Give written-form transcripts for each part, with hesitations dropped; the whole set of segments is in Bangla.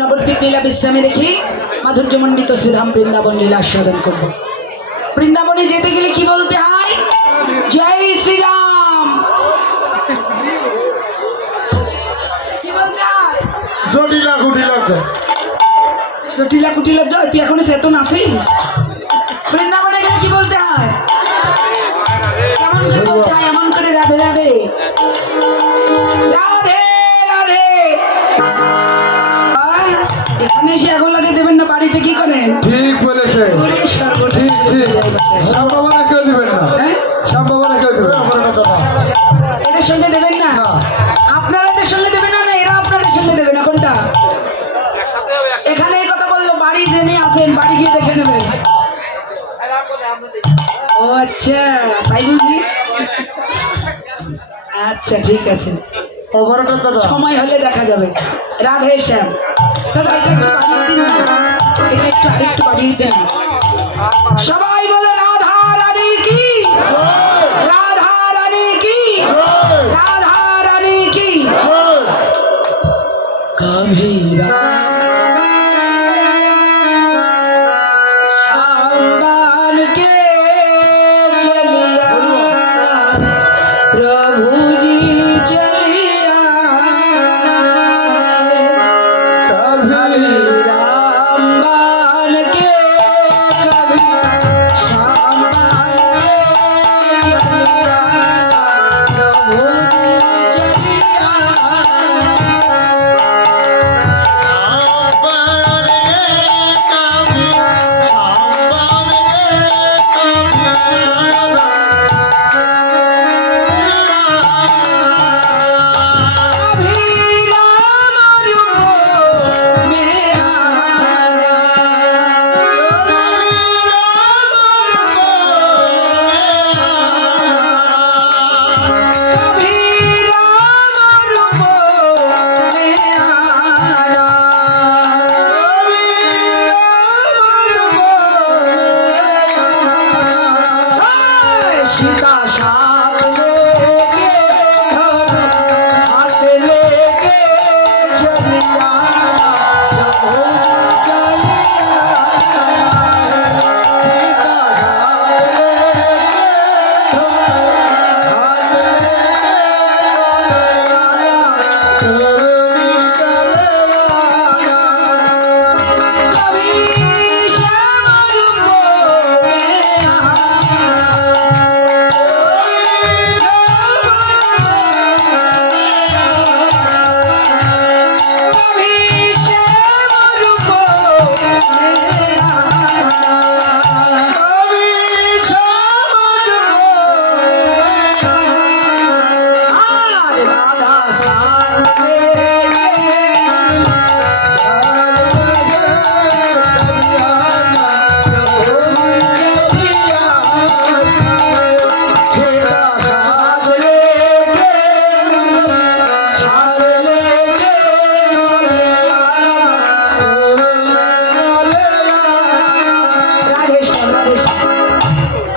নবদ্বীপ লীলা বিশ্রামে রেখে মাধুর্যমণ্ডিত শ্রীধাম বৃন্দাবন লীলা আস্বাদন করব। বৃন্দাবনে যেতে গেলে কি বলতে হয়? জয় শ্রীরাম। কি বলতে হয়? জটিলা কুটিলা জটিলা কুটিলা জয়। তুই এখনো চেতন আছিস? বৃন্দাবনে গেলে কি বলতে হয়? কেমন করে বলতে হয়? এমন করে রাধে রাধে রাধে রাধে। এখানে এসে এখন লাগে দেবেন না, বাড়িতে কি করেন? ঠিক বলেছে, ঠিক ঠিক। সম্ভাবনা কেউ দিবেন না, সম্ভাবনা কেউ দিবেন এদের সঙ্গে দেবেন না, আপনারা এদের সঙ্গে দেবেন না, এরা আপনাদের সঙ্গে দেবে না। কোনটা? এখানে এই কথা বললো, বাড়ি জেনে আসেন, বাড়ি গিয়ে দেখে নেবেন। ও আচ্ছা, তাই বুঝলি? আচ্ছা ঠিক আছে, সময় হলে দেখা যাবে। রাধে শ্যাম। দাদা এটা একটু বাড়িয়ে দিন না, এটা একটু আরেকটু বাড়িয়ে দিন। সবাই বলো রাধা রানী কি, রাধা রানী কি, রাধা রানী কি। কবিরা शाम्बान के चलिया प्रभु जी चलिया कभी रामबान के कभी शाम्बान के चलिया प्रभु जी चलिया। सीता साथ लेके हाथ लेके चलिया प्रभु जी चलिया। सीता साथ लेके हाथ लेके कभी श्याम रूप में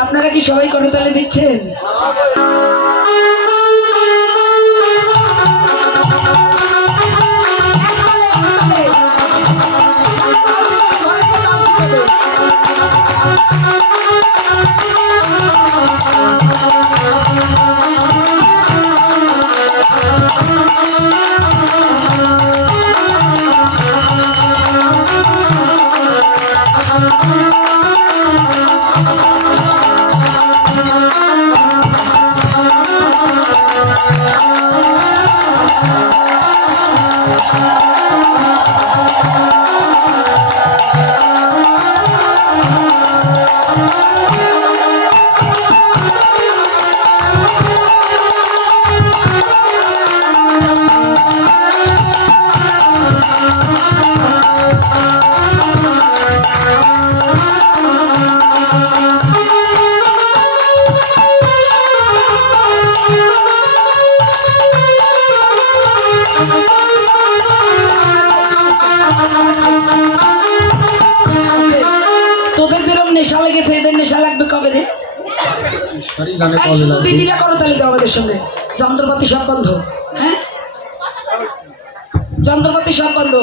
আপনারা কি সবাই করতালি দিচ্ছেন? তোদের যেরকম নেশা লেগেছে এদের নেশা লাগবে কবে রে? শুধু দিদিরা করো তাহলে তো আমাদের সঙ্গে। যন্ত্রপাতি সব বন্ধ, হ্যাঁ যন্ত্রপাতি সব বন্ধ।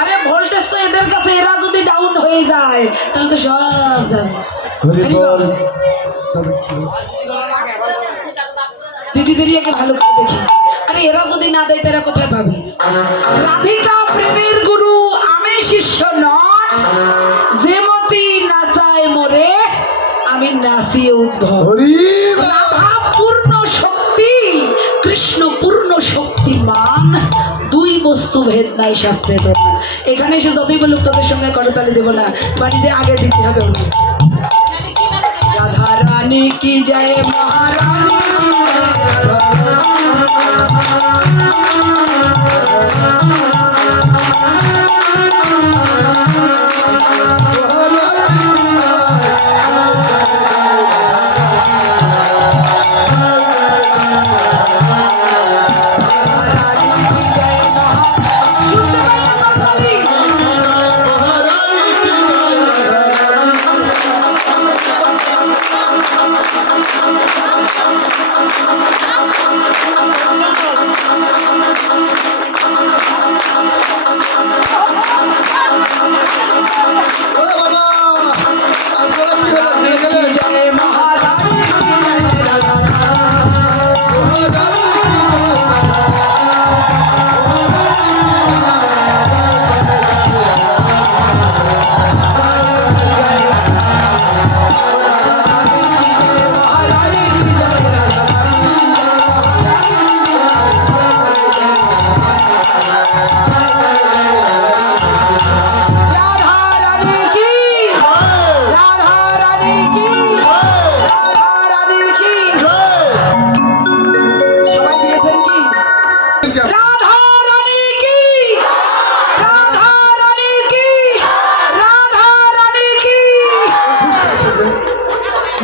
আরে ভোল্টেজ তো এদের কাছে, এরা যদি ডাউন হয়ে যায় তাহলে তো সব যাবে। হরি বল। দিদিদের একে ভালো করে দেখি। আরে এরা যদি না দেয় তারা কোথায় পাবে? রাধিকা প্রেমের গুরু আমি শিষ্য নট, যেমতি নাচায় মোরে আমি নাচিয়ে উদ্ভব। হরি বল। রাধা পূর্ণ শক্তি, কৃষ্ণ পূর্ণ শক্তিমান, দুই বস্তু ভেদ নাই শাস্ত্রে প্রমাণ। এখানে এসে যতই বলুক তোদের সঙ্গে করতালি দেব না, বাড়িতে আগে দিতে হবে ওনার। রাধা রানী কি জয়, মহারানী কি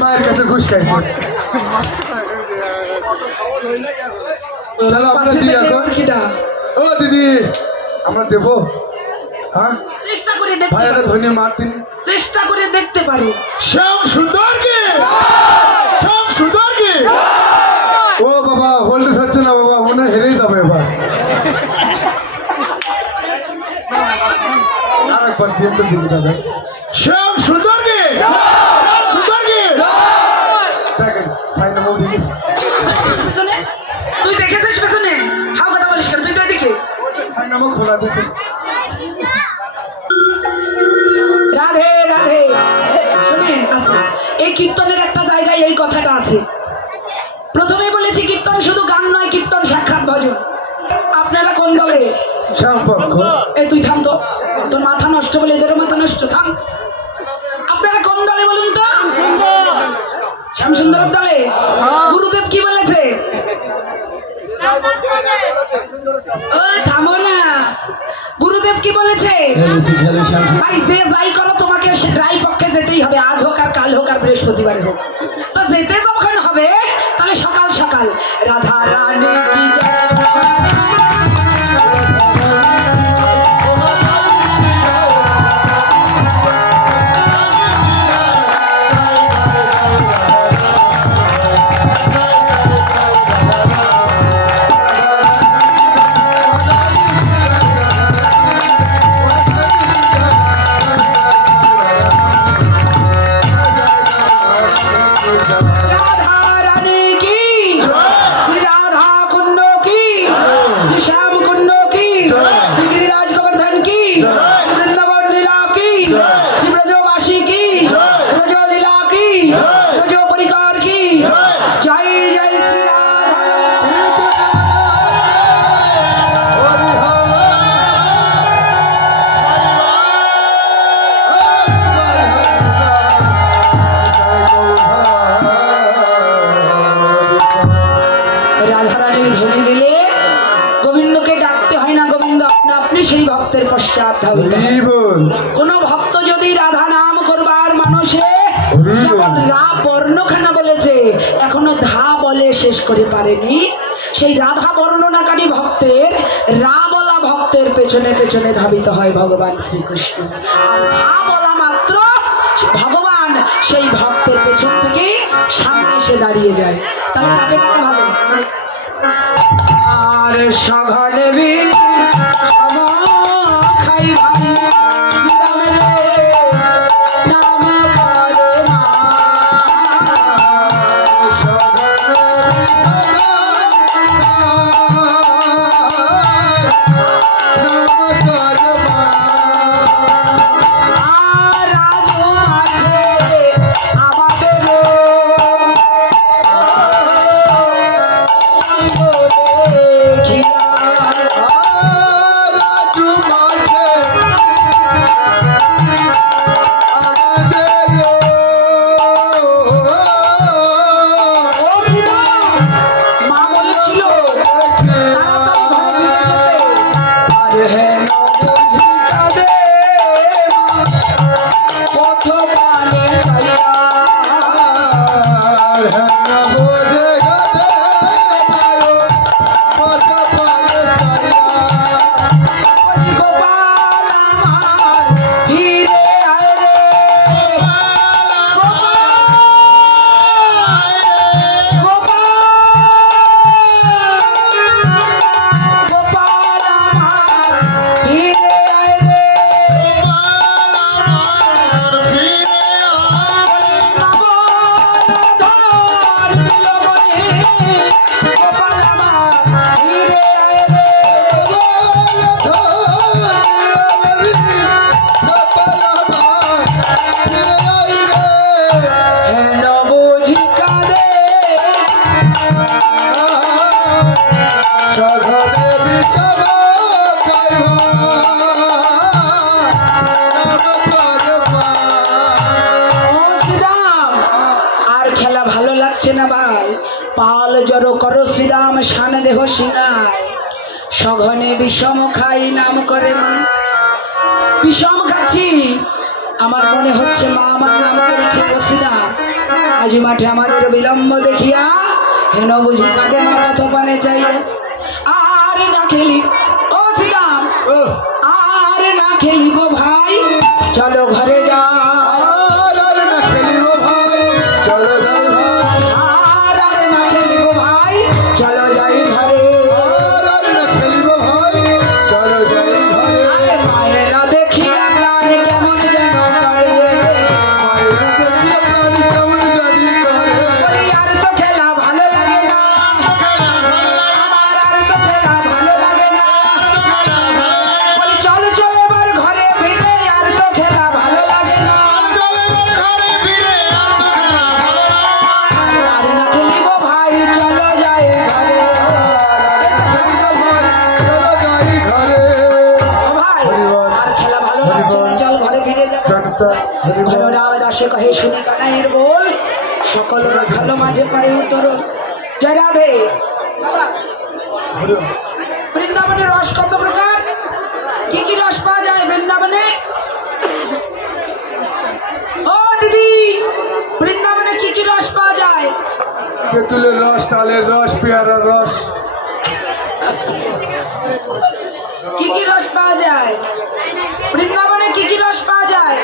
মায়ের কাছে ঘুষ খাইছে। তাহলে আমরা দিই এখন। ও দিদি আমরা দেবো? হ্যাঁ চেষ্টা করে দেখতে ভাইয়ারা পারো, ধনী মারতিন। চেষ্টা করে দেখতে পারো। শ্যাম সুন্দর কি, শ্যাম সুন্দর কি। ও বাবা হোল্ড হচ্ছে না বাবা, মনে হয় হেরেই যাবে এবার। আরেকবার দিয়ে তো দিদি দাদা। শ্যাম সুন্দর কি, শ্যাম সুন্দর কি। দেখেন সাইনা মৌ দিয়েছে। পেছনে তুই দেখেছিস? পেছনে হাও কথা বলিস কেন? তুই তো এদিকে। সাইনা মৌ খোলা দেখে। রাধে রাধে। শুনেন আস্তে, এই কীর্তনের একটা জায়গায় এই কথাটা আছে। প্রথমেই বলেছি কীর্তন শুধু গান নয়, কীর্তন সাক্ষাৎ ভজন। আপনারা কোন দলে? শ্যাম পক্ষ। এই তুই থাম তো, তোর মাথা নষ্ট বলে এদেরও মাথা নষ্ট। থাম। আপনারা কোন দলে বলুন তো? শ্যামসুন্দরের দলে। গুরুদেব কি বলেছে? ও থামো না, গুরুদেব কি বলেছে? ভাই যে যাই করো তোমাকে রায় পক্ষে যেতেই হবে, আজ হোক আর কাল হোক আর বৃহস্পতিবার হোক। তো যেতে যখন হবে তাহলে সকাল সকাল রাধা রানী কি জয়। সেই ভক্তের পশ্চাৎ ধাবিত। কোন ভক্ত যদি রাধা নাম করবার মানুষে যেমন রা বর্ণখানা বলেছে, এখনো ধা বলে শেষ করে পারেনি, সেই রাধা বর্ণনাকারী ভক্তের রা বলা ভক্তের পেছনে পেছনে ধাবিত হয় ভগবান শ্রীকৃষ্ণ। আর ধা বলা মাত্র ভগবান সেই ভক্তের পেছন থেকে সামনে এসে দাঁড়িয়ে যায়। তাহলে কাকে টাকা ভালো? আর সঘনে খাই ভাই শ্রীরামের নাম পারে না। আর রাজমাঝে আমাদেরও দেখিয়া ও শ্রীরাম, মা বলেছিল তাড়াতাড়ি ঘরে ফিরে যেতে। আর হেন বুঝি কাঁদে মা, পথ পানে ছাইয়া। বলি গোপাল আমার ফিরে আয় রে, গোপাল আমার ফিরে আয় রে। ধর দিল বনে, গোপাল আমার ফিরে আয় রে। হেন বুঝি কাঁদে ও শ্রীরাম, আর খেলা ভালো লাগছে না ভাই। পাল জড়ো করো শ্রীরাম, শান দেহ সিংহায়। সঘনে বিষম খাই নাম করে মা। বিষম খাচ্ছি, আমার মনে হচ্ছে মা আমার নাম করেছে ও শ্রীরাম। আজ মাঠে আমাদের বিলম্ব দেখিয়া হেন বুঝি কাঁদে মা পথ পানে চাইয়া। আর না খেলি ও শ্রীরাম, আর না খেলিব ভাই, চলো ঘরে যা। আর না খেলিব ভাই, চলো যাই ঘরে। আরে মায়ের না দেখিয়া প্রাণ কেমন যেন করে। বলি আর তো খেলা ভালো লাগে না, আমার আর তো খেলা ভালো লাগে না। বলি চলো চলো এবার ঘরে ফিরে, আর তো খেলা ভালো লাগে না। আর না খেলিব ভাই, চলো যাই ঘরে। ও ভাই, আর খেলা ভালো লাগছে না, চল ঘরে ফিরে যাবে। বলরাম দাসে কহে শুনি কানাইয়ের বল, সকল রাখালো মাঝে পারে উত্তর। জয় রাধে। বাবা, বৃন্দাবনের রস কত প্রকার, কি কি রস পাওয়া যায় বৃন্দাবনে? ও দিদি, বৃন্দাবনে কি কি রস পাওয়া যায়? তেঁতুলের রস, তালের রস, পেয়ারার রস। কি কি রস পাওয়া যায় বৃন্দাবনে? কি কি রস পাওয়া যায়?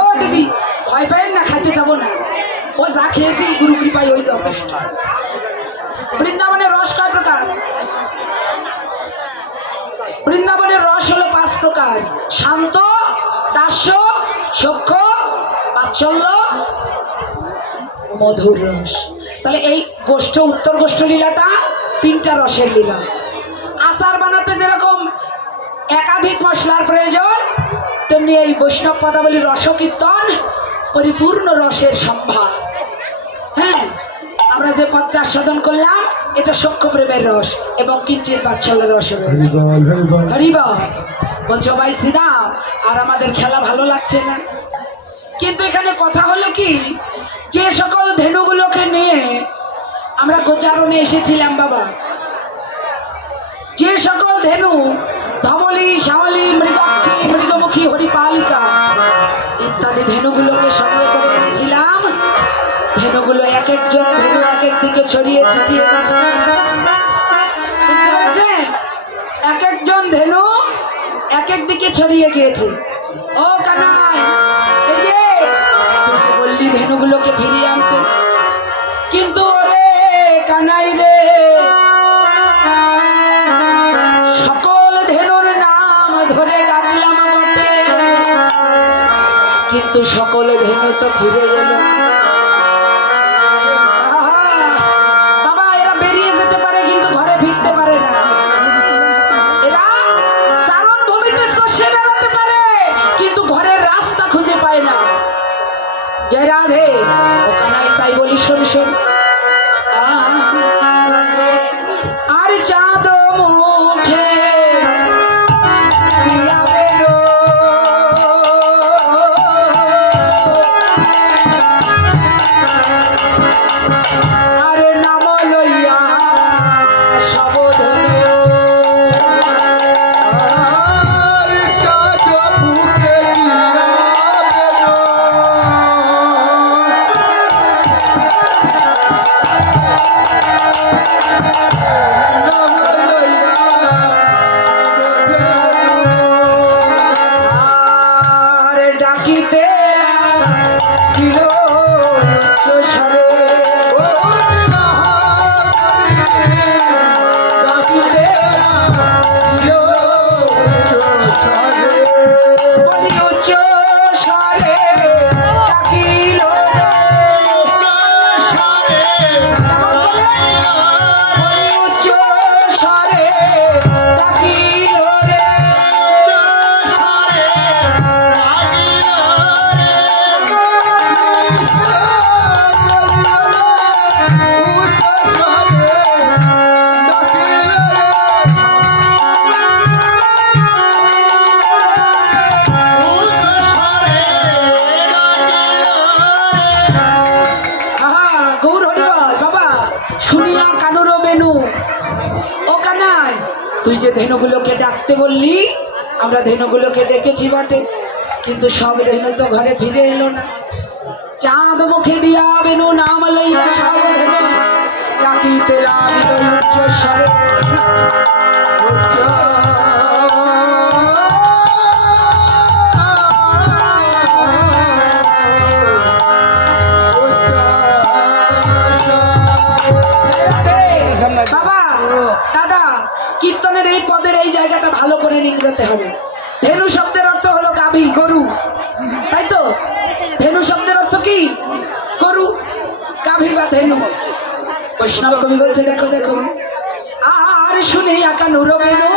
ও দিদি, ভয় পাইন না, খাইতে যাবো না। ও যা খেয়েছি গুরু কৃপায় ওই যথেষ্ট। বৃন্দাবনের রস কয় প্রকার? বৃন্দাবনের রস হলো 5 প্রকার: শান্ত, দাস্য, সখ্য, বাৎসল্য, মধুর রস। তাহলে এই গোষ্ঠ উত্তর গোষ্ঠ লীলাটা 3টা রসের লীলা। আচার বানাতে যেরকম একাধিক মশলার প্রয়োজন, তেমনি এই বৈষ্ণব পদাবলীর রসকীর্তন পরিপূর্ণ রসের সম্ভার। হ্যাঁ, আমরা যে পথটা আস্বাদন করলাম, এটা সখ্য প্রেমের রস এবং কিঞ্চিত বাৎসল্য রসের রয়েছে। হরিবল বলছো ভাই শ্রীরাম, আর আমাদের খেলা ভালো লাগছে না। কিন্তু এখানে কথা হলো কি, যে সকল ধেনুগুলোকে নিয়ে আমরা গোচারণে এসেছিলাম বাবা, যে সকল ধেনু ধবলি, শ্যামলী, মৃগাক্ষী, মৃগমুখী, হরিপালিকা ইত্যাদি ধেনুগুলোকে সঙ্গে করে এনেছিলাম। ধেনুগুলো এক একজন ধেনু এক এক দিকে ছড়িয়ে ছিটিয়ে গেছে, বুঝতে পেরেছেন? এক একজন ধেনু এক এক দিকে ছড়িয়ে গিয়েছে। ও কানাই, এই যে তুই যে বললি ধেনুগুলোকে ফিরিয়ে আনতে, কিন্তু ওরে কানাই রে, সকল ধেনুর নাম ধরে ডাকলাম কিন্তু সকলে ধেনু তো ফিরে গেল। বাবা এরা বেরিয়ে যেতে পারে কিন্তু ঘরে ফিরতে পারে না। এরা চারণ ভূমিতে চষে বেড়াতে পারে কিন্তু ঘরের রাস্তা খুঁজে পায় না। জয় রাধে। ও কানাই তাই বলি শোন শোন। আর চাঁদ মুখে দিয়া বেরো, আর নাম লইয়া সবধন ডাকিতে দিল উচ্চ স্বরে, ডাকিতে দিল বলি উচ্চ স্বরে ডাকিল রে, বলি উচ্চ স্বরে ডাকিল রে। গৌর হরিবল বাবা শুনিলাম কানুর বেনু। ও কানাই তুই যে ধেনুগুলোকে ডাকতে বললি আমরা ধেনুগুলোকে ডেকেছি বটে কিন্তু সব ধেনু তো ঘরে ফিরে এলো না। চাঁদ মুখে দিয়া বেনু নাম লইয়া সব ধেনু ডাকিতে লাগিল উচ্চ স্বরে। বাবা দাদা কীর্তনের এই পদের এই জায়গাটা ভালো করে নিংড়াতে হবে। ধেনু শব্দের অর্থ হলো গাভী গরু, তাই তো? ধেনু শব্দের অর্থ কি? গরু, গাভী বা ধেনু। বৈষ্ণব কবি বলছে দেখো দেখো, আর শুনে একা নুর বেনু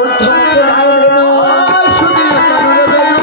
ঊর্ধ্বমুখে ধায় ধেনু, শুনে একা নুর বেনু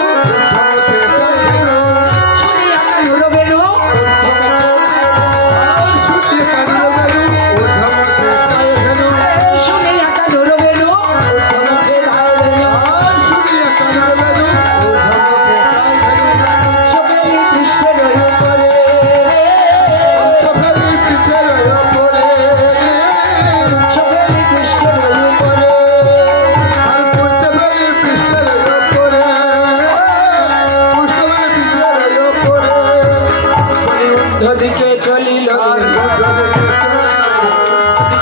দিকে চলিল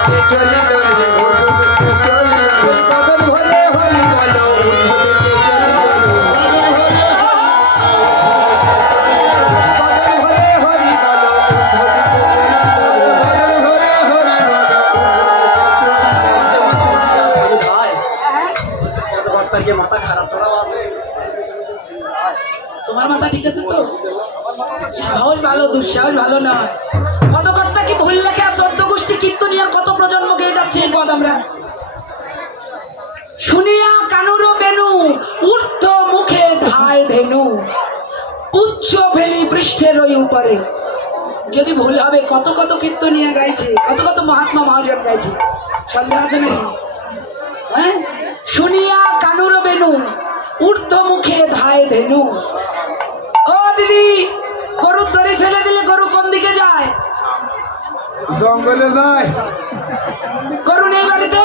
দিকে চলিল কদম ভরে হরি বলো দিকে চলিল কদম ভরে হরি বলো মাথা খারাপ তোমার মাথা ঠিক আছে তো? সাহস ভালো দুঃসাহস ভালো না। পদকর্তা কি ভুল লেখা 14 গোষ্ঠী কীর্তনিয়ার কত প্রজন্ম গেয়ে যাচ্ছে এই পদ আমরা। শুনিয়া কানুর বেনু ঊর্ধ্ব মুখে ধায় ধেনু, উচ্চ ফেলি পৃষ্ঠে রই উপরে। যদি ভুল হবে কত কত কীর্তনিয়া গাইছে, কত কত মহাত্মা মহাজন গাইছে, সন্দেহ আছে নাকি? হ্যাঁ, শুনিয়া কানুর বেনু ঊর্ধ্ব মুখে ধায় ধেনু। ও দিদি গরুর দড়ি ছেড়ে দিলে গরু কোন দিকে যায়? জঙ্গলে যায়। গরু নেই বাড়িতে,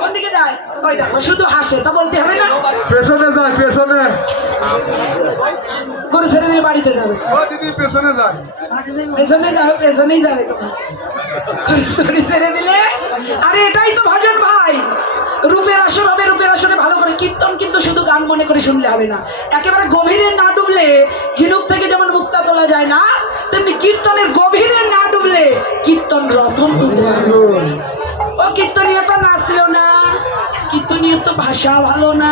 কোন দিকে যায়? ওই দেখো শুধু হাসে, তা বলতে হবে না? পেছনে যায়, পেছনে। গরু ছেড়ে দিলে বাড়িতে যাবে। ও দিদি পেছনে যায়। পেছনে যাবে, পেছনেই যাবে তো। দড়ি ছেড়ে দিলে, আরে এটাই তো ভজন ভাই। রূপের আসর হবে, রূপের আসরে ভালো করে কীর্তন কিন্তু শুধু গান মনে করে শুনলে হবে না, একেবারে গভীরে না ডুবলে ঝিনুক থেকে যেমন মুক্তা তোলা যায় না, তেমনি কীর্তনের গভীরে না ডুবলে কীর্তন রতন তুলতে হবে। ও কীর্তনীয় তো নাচলো না, কীর্তনীয় তো ভাষা ভালো না,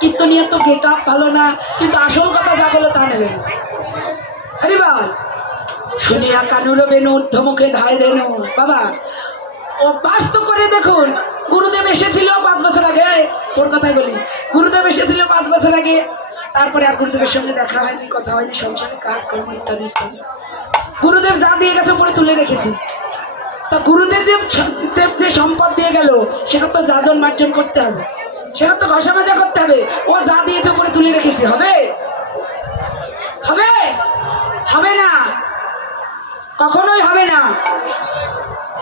কীর্তনিয়া তো গেট আপ ভালো না, কিন্তু আসল কথা যা বলো তা নেবেন। হরিবাল শুনিয়া কানুর বেনু ঊর্ধ্বমুখে ধায় দেনু। বাবা অভ্যাস তো করে দেখুন, গুরুদেব এসেছিল 5 বছর আগে, তোর কথাই বলি, গুরুদেব এসেছিল 5 বছর আগে, তারপরে আর গুরুদেবের সঙ্গে দেখা হয়নি, কথা হয়নি, সংসারে কাজ কর্ম ইত্যাদি ইত্যাদি। গুরুদেব যা দিয়ে গেছে পরে তুলে রেখেছি। তা গুরুদেব যে সম্পদ দিয়ে গেল সেটা তো যাজন মার্জন করতে হবে, সেটা তো ঘষা মাজা করতে হবে। ও যা দিয়েছে পরে তুলে রেখেছি, হবে? হবে? হবে না, কখনোই হবে না।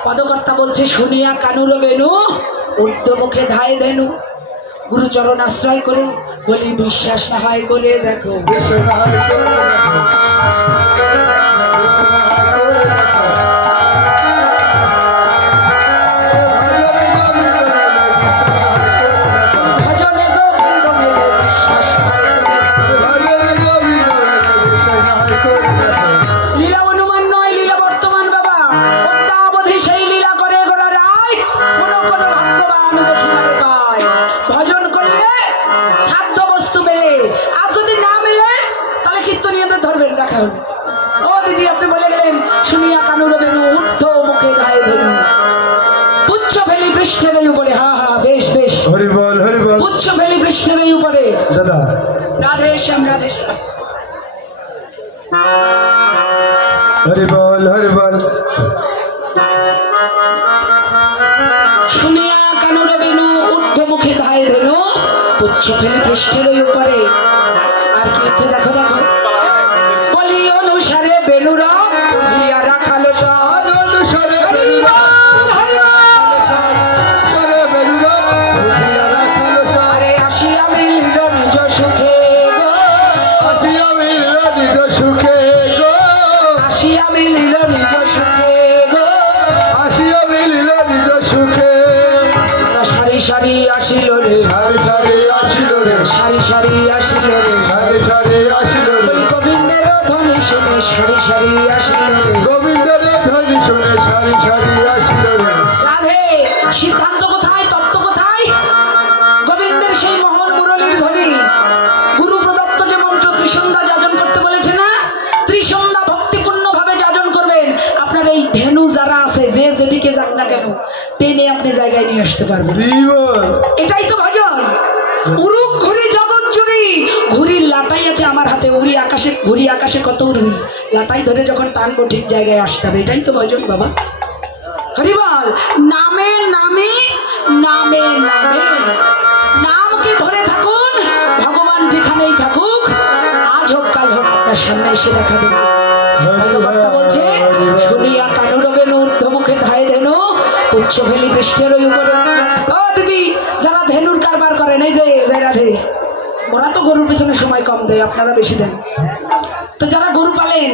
পদকর্তা বলছে শুনিয়া কানুর বেনু ঊর্ধ্বমুখে ধায় দেনু। গুরুচরণ আশ্রয় করে বলি বিশ্বাস না হয় করে দেখো। ভজনে গোবিন্দ মেলে বিশ্বাস না হয়। লীলা অনুমান নয়, লীলা বর্তমান বাবা। অদ্যাবধি সেই লীলা করে গোড়া রায়, কোন কোন ভাগ্যবান দেখিবারে পায়। ভজন করলে সাধ্য বস্তু মেলে, আর যদি না মেলে তাহলে কীর্তনিয়াদের ধরবেন, দেখা হবে। ও দিদি আপনি বলে গেলেন শুনিয়া কানুর বেনু ঊর্ধ্ব মুখে ধায় ধেনু। পুচ্ছ ফেলি পৃষ্ঠের এই উপরে। হা হা, বেশ বেশ, হরি বল হরি বল। পুচ্ছ ফেলি পৃষ্ঠের এই উপরে। দাদা রাধে শ্যাম রাধে শ্যাম। হরি বল হরি বল। শুনিয়া কানুর বেনু ঊর্ধ্বমুখে ধায় ধেনু, পুচ্ছ ফেলি পৃষ্ঠের ওই উপরে। আর কি হচ্ছে দেখো দেখো, বলি অনুসারে বেনুরা বুঝিয়া রাখালো সব। অনুসারে হরি বল, হরি বল। আরে আসিয়া মিলিল নিজ সুখে গো, আসিয়া মিলিল নিজ সুখে গো। সারি সারি আসিল রে, সারি সারি আসিল রে। বলি গোবিন্দের ধ্বনি শুনে সারি সারি আসিল রে। রাধে, সিদ্ধান্ত কোথায়, তত্ত্ব কোথায়? গোবিন্দের সেই মোহন মুরলীর ধ্বনি। গুরু প্রদত্ত যে মন্ত্র ত্রিসন্ধ্যা যাজন করতে বলেছে না, ত্রিসন্ধ্যা ভক্তিপূর্ণ ভাবে যাজন করবেন। আপনার এই ধেনু যারা আছে, যে যেদিকে যান না কেন, টেনে আপনি জায়গায় নিয়ে আসতে পারবেন। এটাই তো ভজন। উরুক ঘুরি জগৎ জুড়ি, ঘুড়ির লাটাই আছে আমার হাতে, ঘুড়ি আকাশে কত উড়ি, লাটাই ধরে যখন টানবো ঠিক জায়গায় আসতে হবে। এটাই তো ভজন বাবা। হরিবল, নামে নামে নামে নামে নামকে ধরে থাকুন, ভগবান যেখানেই থাকুক, আজ হোক কাল হোক আপনার সামনে এসে দেখা দেবে। পদকর্তা বলছে শুনিয়া কানুর বেনু ঊর্ধ্বমুখে ধায় ধেনু, পুচ্ছ ফেলি পৃষ্ঠের ওই উপরে। ও দিদি, যারা ধেনুর কারবার করেন, এই যে রাধে, ওরা তো গরুর পেছনে সময় কম দেয়, আপনারা বেশি দেন। তো যারা গরু পালেন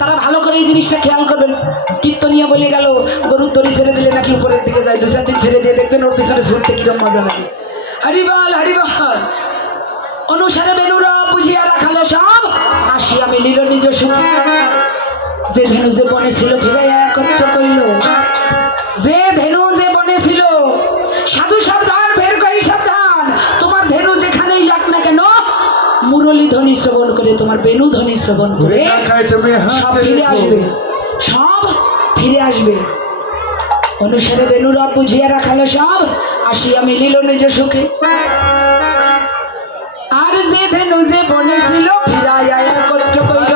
তারা ভালো করে এই জিনিসটা খেয়াল করবেন। কীর্তনিয়া বলে গেল গরুর দড়ি ছেড়ে দিলে নাকি উপরের দিকে যায়, 2-4 দিন ছেড়ে দিয়ে দেখবেন ওর পিছনে ছুটতে কিরম মজা লাগে। হরিবল হরিবল। অনুসারে বেনুরা বুঝিয়া রাখালো সব, আসিয়া মিলিল নিজ সুখে। যে ধেনু যে বনে ছিল ফিরাইয়া একত্র কইল, যে ধেনু যে বনে ছিল, সাধু সাবধান, বের করি সাবধান। তোমার ধেনু যেখানেই যাক না কেন, মুরলী ধ্বনি শ্রবণ করে, তোমার বেনু ধ্বনি শ্রবণ করে সব ফিরে আসবে, সব ফিরে আসবে। অনুসারে বেনুরা বুঝিয়া রাখালো সব, আসিয়া মিলিল নিজ সুখে। আর যে ধেনু যে বনে ছিল ফিরাইয়া একত্র কইল,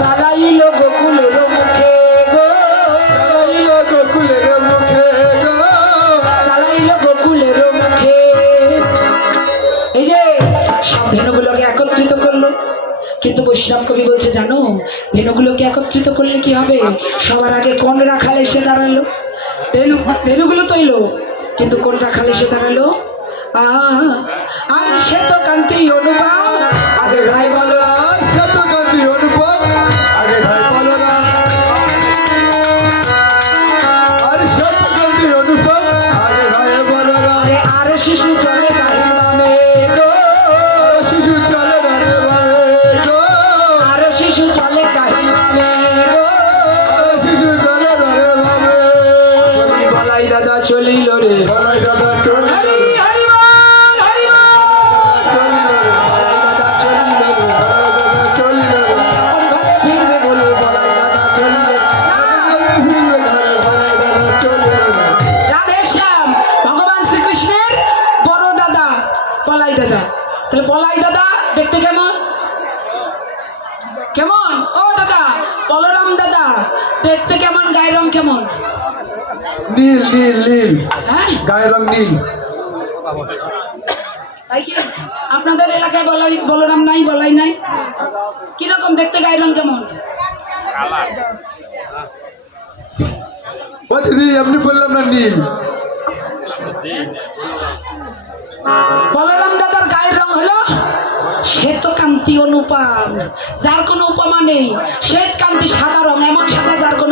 চালাইল গোকুলের মুখে গো, চালাইল গোকুলের মুখে। এই যে সব ধেনুগুলোকে একত্রিত করলো। কিন্তু বৈষ্ণব কবি বলছে জানো, ধেনুগুলোকে একত্রিত করলে কি হবে? সবার আগে কোন রাখাল এসে দাঁড়ালো? ধেনুগুলো তো এলো, কিন্তু কোন রাখাল এসে দাঁড়ালো? আর সে তো কান্তি অনুপম, আগে ভাই বলো, আর শিশু চলে বাহির নামে গো, আর শিশু চলে বাহির নামে গো। চলিল রে বলাই দাদা চলিল হরি রে হরি বল হরি বল চলিল রে বলাই দাদা চলিল রে চলিল রে কোন ঘরে ফিরবে বলে বলাই দাদা চলিল রে রাধে শ্যাম ভগবান শ্রীকৃষ্ণের বড় দাদা বলাই দাদা। তাহলে বলাই দাদা দেখতে কেমন কেমন ও দাদা বলরাম দাদা দেখতে কেমন গায়ের রং কেমন নীল নীল নীল হ্যাঁ গায়ের রং নীল তাই কি আপনাদের এলাকায় বলরাম নাই বলাই নাই কিরকম দেখতে গায়ের রং কেমন ও দিদি এমনি বললাম না নীল বলরাম দাদার গায়ের রং হলো শ্বেতকান্তি অনুপম, যার কোনো উপমা নেই। শ্বেতকান্তি সাদা রং, এমন সাদা যার কোনো